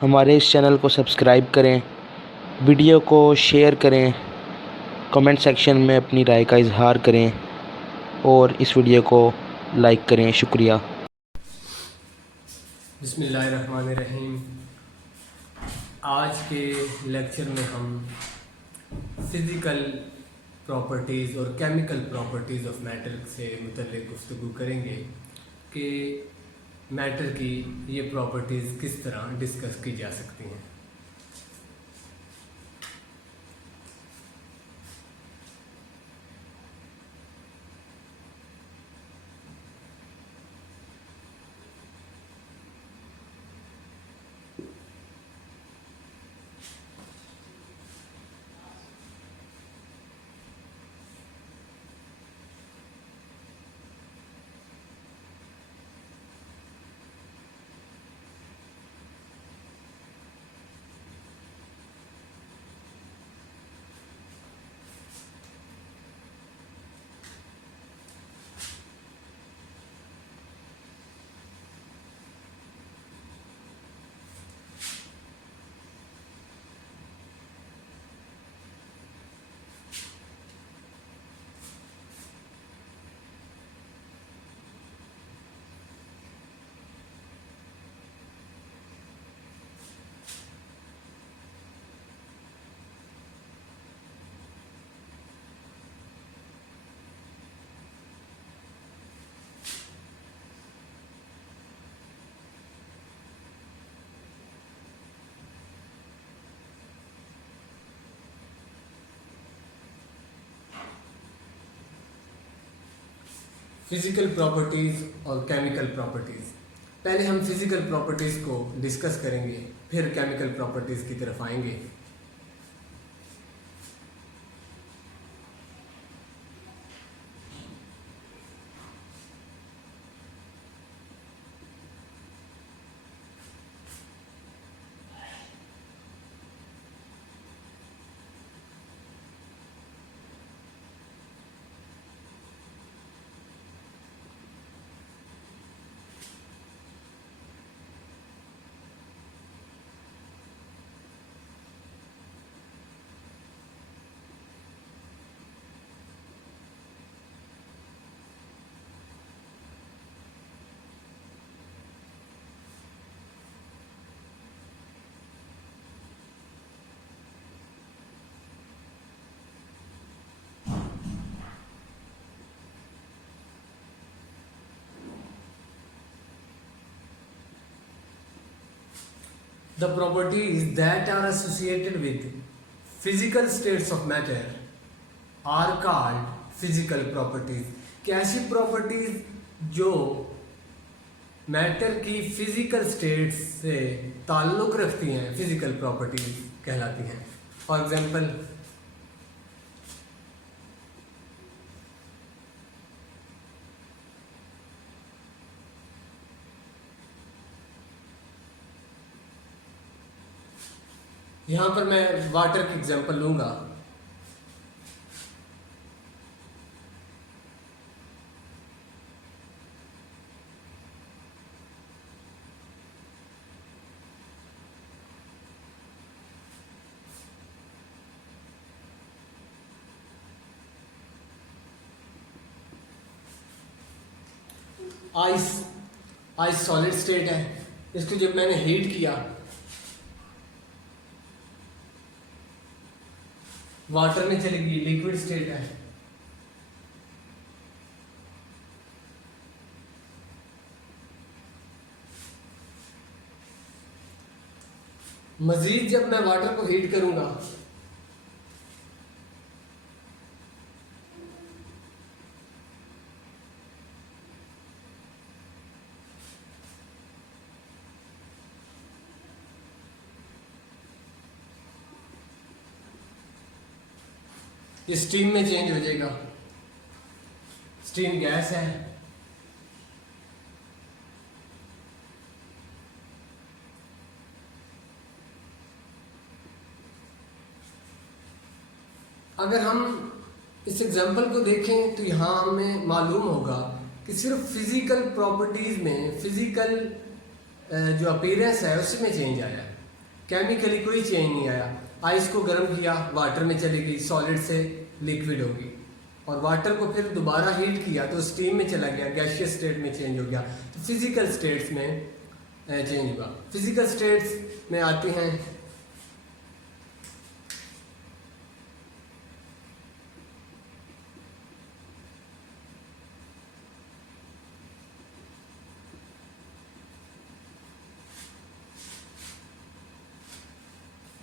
हमारे इस चैनल को सब्सक्राइब करें, वीडियो को शेयर करें, कमेंट सेक्शन में अपनी राय का इजहार करें और इस वीडियो को लाइक करें। शुक्रिया। बिस्मिल्लाहिर्रहमानिर्रहीम। आज के लेक्चर में हम फिज़िकल प्रॉपर्टीज़ और केमिकल प्रॉपर्टीज़ ऑफ मैटर से मुतल्लिक़ गुफ्तगू करेंगे कि मैटर की ये प्रॉपर्टीज़ किस तरह डिस्कस की जा सकती हैं। फिज़िकल प्रॉपर्टीज़ और केमिकल प्रॉपर्टीज़। पहले हम फिज़िकल प्रॉपर्टीज़ को डिस्कस करेंगे, फिर केमिकल प्रॉपर्टीज़ की तरफ आएंगे। The properties that are associated with physical states of matter are called physical properties। कि ऐसी प्रॉपर्टीज जो मैटर की फिजिकल स्टेट से ताल्लुक़ रखती हैं फिजिकल प्रॉपर्टीज कहलाती हैं। फॉर एग्जांपल, यहाँ पर मैं वाटर की एग्जांपल लूँगा। आइस आइस सॉलिड स्टेट है। इसको जब मैंने हीट किया, वाटर में चली गई, लिक्विड स्टेट है। मजीद जब मैं वाटर को हीट करूंगा, ये स्टीम में चेंज हो जाएगा। स्टीम गैस है। अगर हम इस एग्जांपल को देखें तो यहाँ हमें मालूम होगा कि सिर्फ फिजिकल प्रॉपर्टीज में फिजिकल जो अपीयरेंस है उसमें चेंज आया है। केमिकली कोई चेंज नहीं आया। आइस को गर्म किया, वाटर में चली गई, सॉलिड से लिक्विड होगी, और वाटर को फिर दोबारा हीट किया तो स्टीम में चला गया, गैशियस स्टेट में चेंज हो गया। तो फिजिकल स्टेट्स में चेंज हुआ। फिजिकल स्टेट्स में आती हैं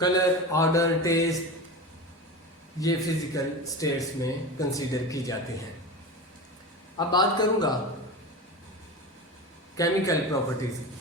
कलर, ऑर्डर, टेस्ट, ये फिजिकल स्टेट्स में कंसीडर की जाती हैं। अब बात करूंगा केमिकल प्रॉपर्टीज की।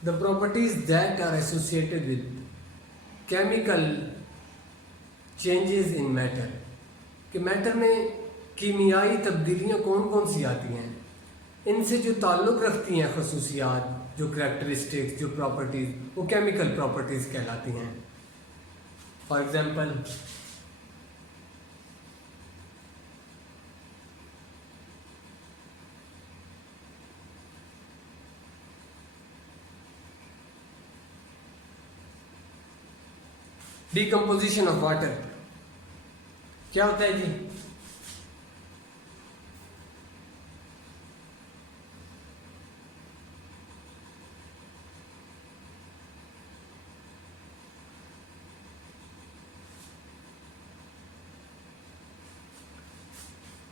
The properties that are associated with chemical changes in matter, कि मैटर में कीमियाई तब्दीलियाँ कौन कौन सी आती हैं, इनसे जो ताल्लुक़ रखती हैं खसूसियात, जो करेक्टरिस्टिक्स, जो प्रॉपर्टीज़, वो केमिकल प्रॉपर्टीज़ कहलाती हैं। For example, decomposition of water क्या होता है जी?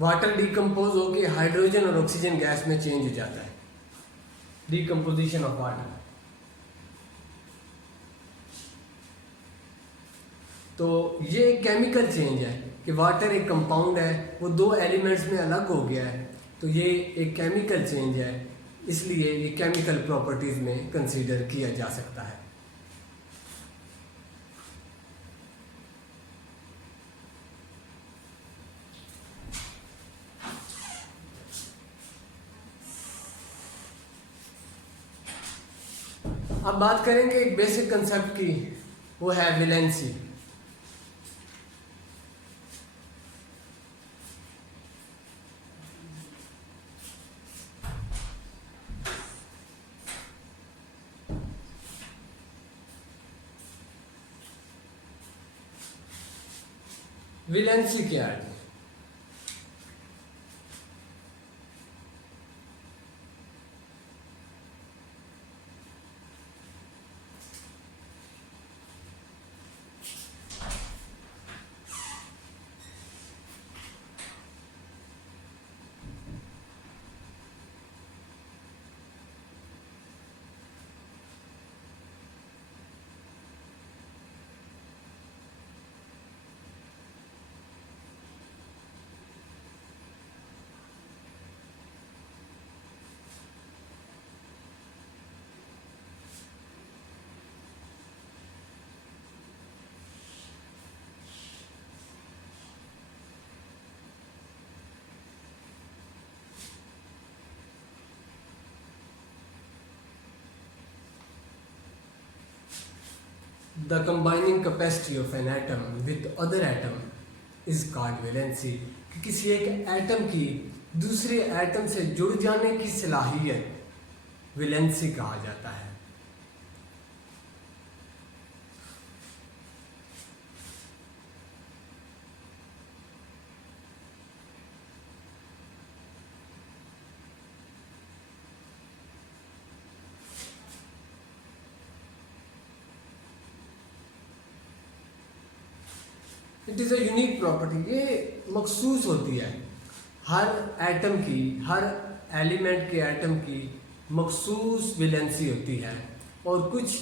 वाटर डिकम्पोज होकर हाइड्रोजन और ऑक्सीजन गैस में चेंज हो जाता है, डिकम्पोजिशन ऑफ वाटर। तो ये एक केमिकल चेंज है कि वाटर एक कंपाउंड है, वो दो एलिमेंट्स में अलग हो गया है, तो ये एक केमिकल चेंज है, इसलिए ये केमिकल प्रॉपर्टीज में कंसीडर किया जा सकता है। अब बात करेंगे एक बेसिक कंसेप्ट की, वो है वैलेंसी। वैलेंसी क्या है? The combining capacity of an atom with other atom is called valency। कि किसी एक एटम की दूसरे एटम से जुड़ जाने की सलाहियत वैलेंसी कहा जाता है। It is a unique property, ये मखसूस होती है। हर एटम की, हर एलिमेंट के एटम की मखसूस वैलेंसी होती है और कुछ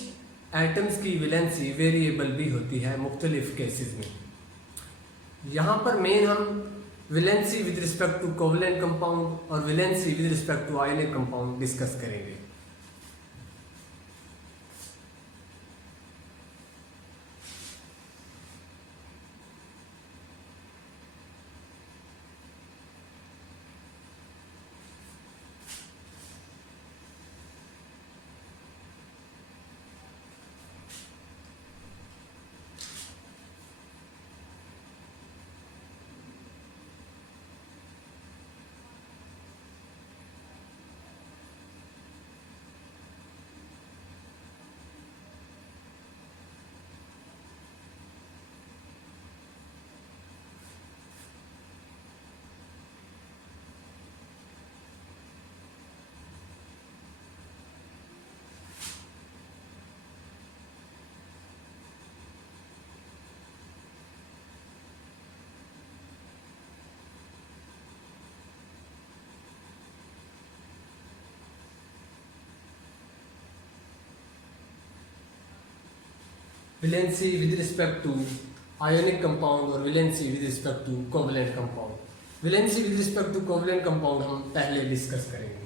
एटम्स की वैलेंसी वेरिएबल भी होती है मुख्तलिफ केसेस में। यहाँ पर मेन हम valency with respect to covalent compound और valency with respect to ionic compound discuss करेंगे। Valency with respect to ionic compound और valency with respect to covalent compound. Valency with respect to covalent compound हम पहले discuss करेंगे।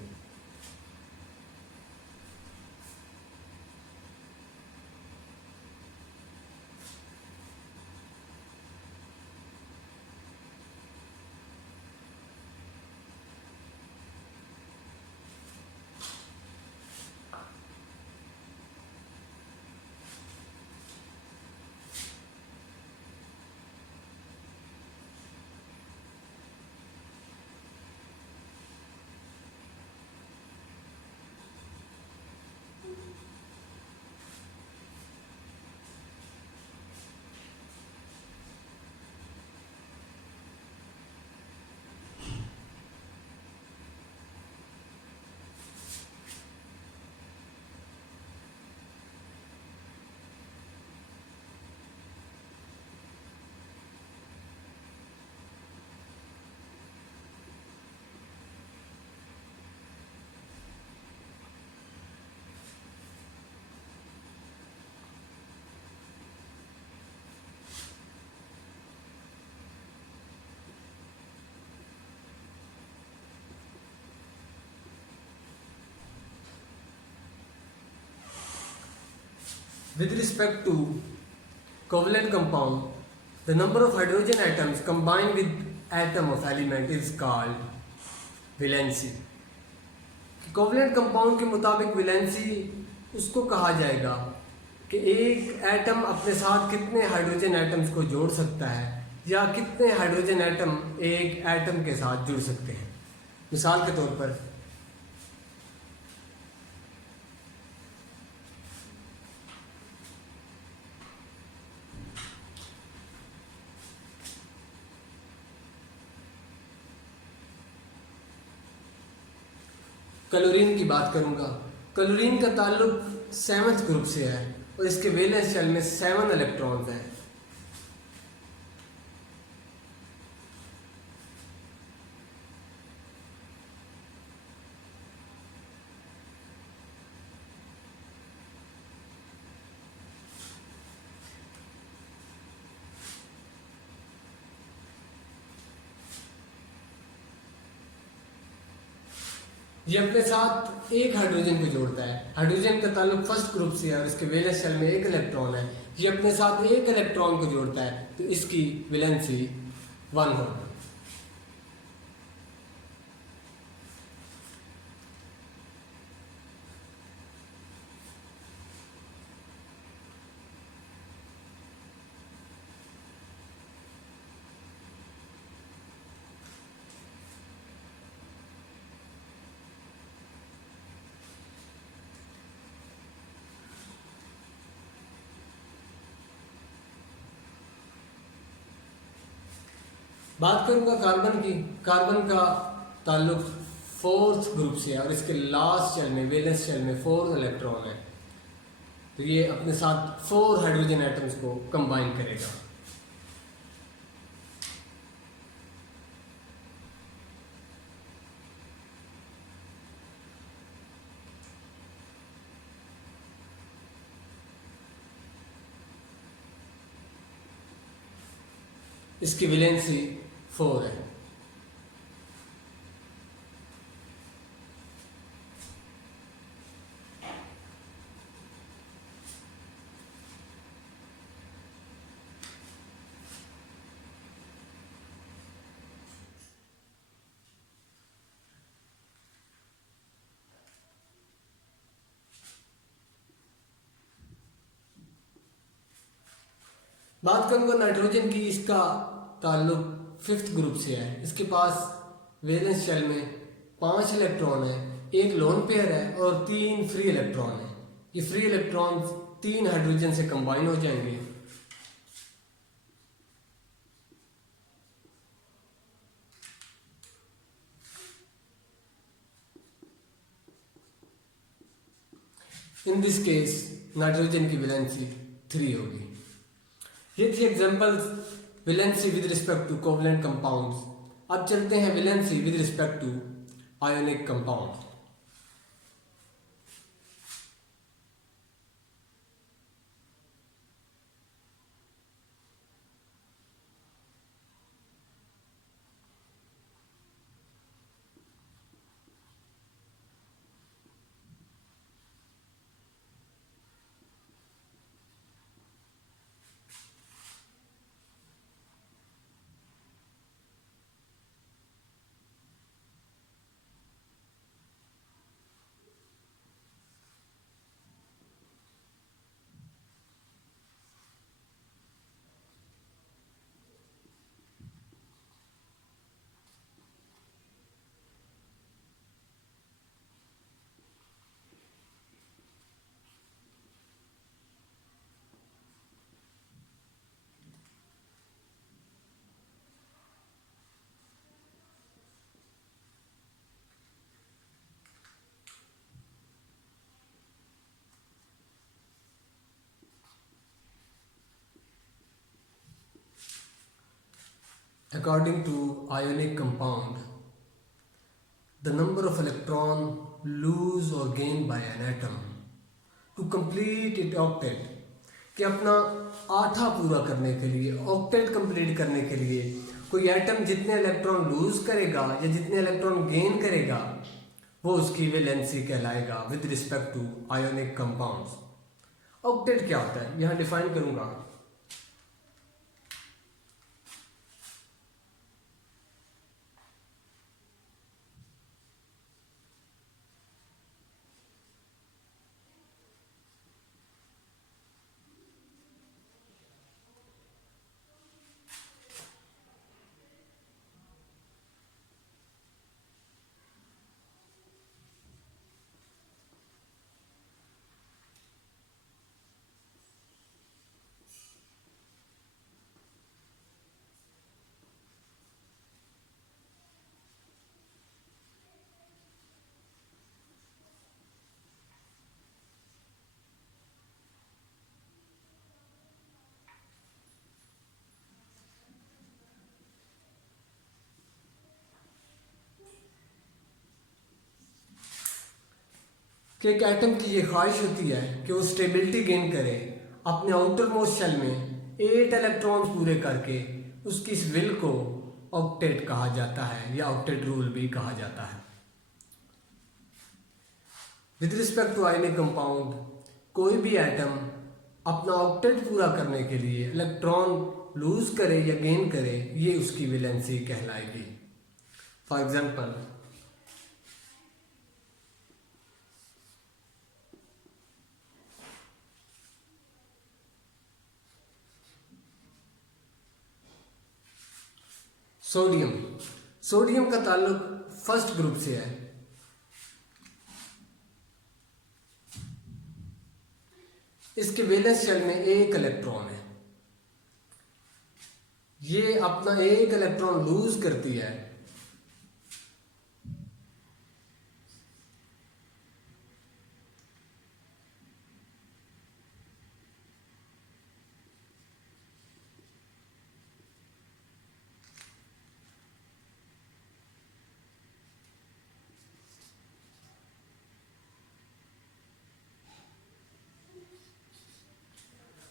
With respect to covalent compound, the number of hydrogen atoms combined with atom of element is called valency. Covalent compound के मुताबिक valency उसको कहा जाएगा कि एक एटम अपने साथ कितने हाइड्रोजन एटम्स को जोड़ सकता है या कितने हाइड्रोजन एटम एक एटम के साथ जुड़ सकते हैं। मिसाल के तौर पर क्लोरीन की बात करूंगा। क्लोरीन का ताल्लुक 7th ग्रुप से है और इसके वैलेंस शेल में 7 इलेक्ट्रॉन्स हैं। ये अपने साथ एक हाइड्रोजन को जोड़ता है। हाइड्रोजन का ताल्लुक फर्स्ट ग्रुप से है और इसके वैलेंस शेल में एक इलेक्ट्रॉन है। ये अपने साथ एक इलेक्ट्रॉन को जोड़ता है तो इसकी वैलेंसी 1 होगी। बात करूंगा कार्बन की। कार्बन का ताल्लुक 4th ग्रुप से है और इसके लास्ट शेल में, वैलेंस शेल में 4 इलेक्ट्रॉन है तो ये अपने साथ 4 हाइड्रोजन एटम्स को कंबाइन करेगा। इसकी वैलेंसी 4 है। बात करूंगा नाइट्रोजन की, इसका ताल्लुक 5th ग्रुप से है। इसके पास वैलेंस शेल में 5 इलेक्ट्रॉन है, एक लोन पेयर है और 3 फ्री इलेक्ट्रॉन है। ये फ्री इलेक्ट्रॉन 3 हाइड्रोजन से कंबाइन हो जाएंगे। इन दिस केस नाइट्रोजन की वैलेंसी 3 होगी। ये थी examples valency with respect to covalent compounds. अब चलते हैं valency with respect to ionic compound. According to ionic compound, the number of electron lose or gain by an atom to complete its octet, कि अपना आठा पूरा करने के लिए, octet complete करने के लिए कोई एटम जितने इलेक्ट्रॉन लूज करेगा या जितने इलेक्ट्रॉन गेन करेगा वो उसकी वैलेंसी कहलाएगा with respect to ionic compounds. Octet क्या होता है यहाँ डिफाइन करूंगा। कि एक एटम की ये ख्वाहिश होती है कि वो स्टेबिलिटी गेन करे, अपने आउटर मोस्ट शेल में 8 इलेक्ट्रॉन्स पूरे करके उसकी इस विल को ऑक्टेट कहा जाता है या ऑक्टेट रूल भी कहा जाता है। With respect to ionic compound कोई भी एटम अपना ऑक्टेट पूरा करने के लिए इलेक्ट्रॉन लूज करे या गेन करे, ये उसकी वैलेंसी कहलाएगी। फॉर एग्जांपल सोडियम, सोडियम का ताल्लुक फर्स्ट ग्रुप से है। इसके वैलेंस शेल में 1 इलेक्ट्रॉन है। ये अपना 1 इलेक्ट्रॉन लूज करती है।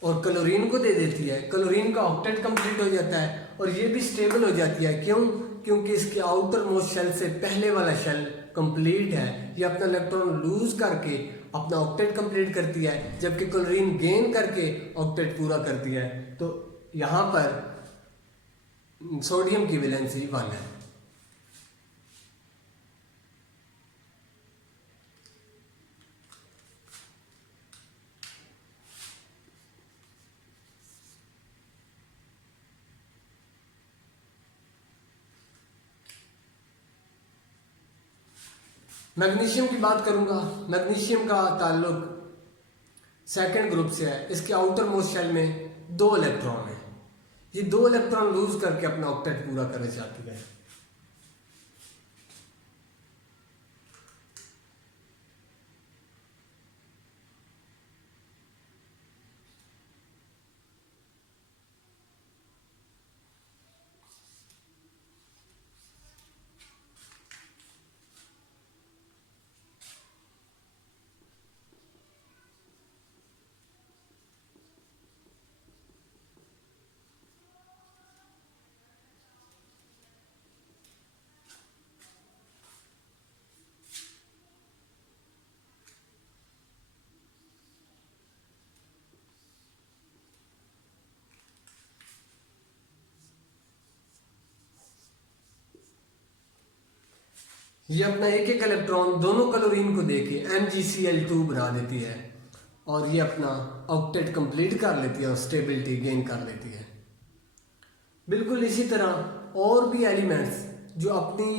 और क्लोरीन को दे देती है। क्लोरीन का ऑक्टेट कंप्लीट हो जाता है और ये भी स्टेबल हो जाती है। क्यों? क्योंकि इसके आउटर मोस्ट शेल से पहले वाला शेल कंप्लीट है, ये अपना इलेक्ट्रॉन लूज करके अपना ऑक्टेट कंप्लीट करती है, जबकि क्लोरीन गेन करके ऑक्टेट पूरा करती है। तो यहाँ पर सोडियम की वैलेंसी 1 है। मैग्नीशियम की बात करूंगा। मैग्नीशियम का ताल्लुक सेकंड ग्रुप से है। इसके आउटर मोस्ट शेल में 2 इलेक्ट्रॉन है। ये 2 इलेक्ट्रॉन लूज करके अपना ऑक्टेट पूरा करना चाहती है। ये अपना एक एक इलेक्ट्रॉन दोनों क्लोरीन को देके MgCl2 बना देती है और ये अपना ऑक्टेट कंप्लीट कर लेती है और स्टेबिलिटी गेन कर लेती है। बिल्कुल इसी तरह और भी एलिमेंट्स जो अपनी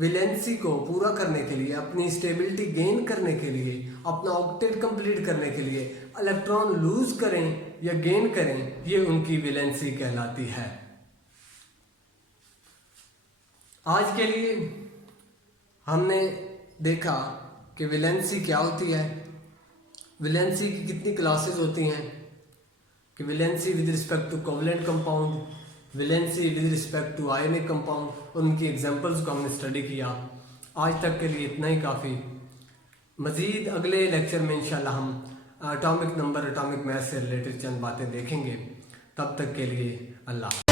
वैलेंसी को पूरा करने के लिए, अपनी स्टेबिलिटी गेन करने के लिए, अपना ऑक्टेट कंप्लीट करने के लिए इलेक्ट्रॉन लूज करें या गेन करें, ये उनकी वैलेंसी कहलाती है। आज के लिए हमने देखा कि वैलेंसी क्या होती है, वैलेंसी की कितनी क्लासेस होती हैं, कि valency with respect to covalent compound, valency with respect to ionic compound, और उनकी एग्जांपल्स को हमने स्टडी किया। आज तक के लिए इतना ही काफ़ी। मज़ीद अगले लेक्चर में इंशाल्लाह हम एटॉमिक नंबर, एटॉमिक मैथ से रिलेटेड चंद बातें देखेंगे। तब तक के लिए अल्लाह।